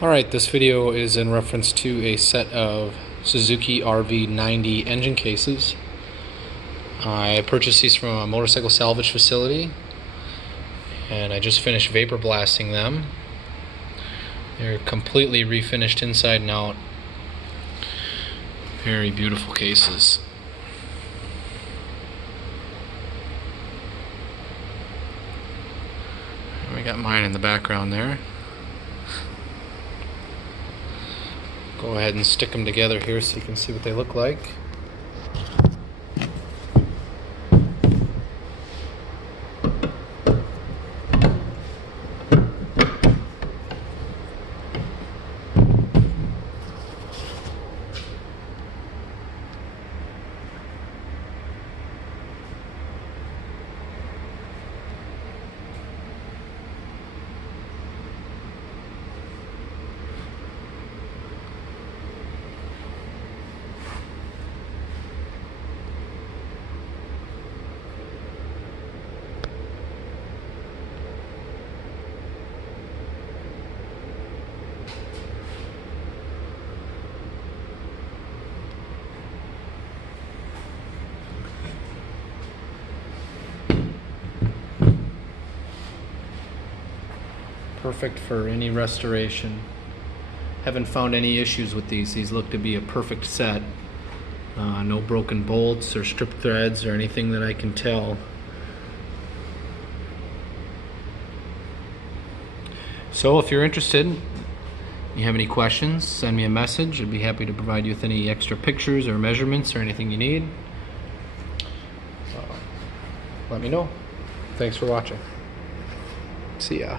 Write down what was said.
Alright, this video is in reference to a set of Suzuki RV90 engine cases. I purchased these from a motorcycle salvage facility and I just finished vapor blasting them. They're completely refinished inside and out. Very beautiful cases. We got mine in the background there. Go ahead and stick them together here so you can see what they look like. Perfect for any restoration. Haven't found any issues with these. These look to be a perfect set. No broken bolts or strip threads or anything that I can tell. So if you're interested, you have any questions, send me a message. I'd be happy to provide you with any extra pictures or measurements or anything you need. Let me know. Thanks for watching. See ya.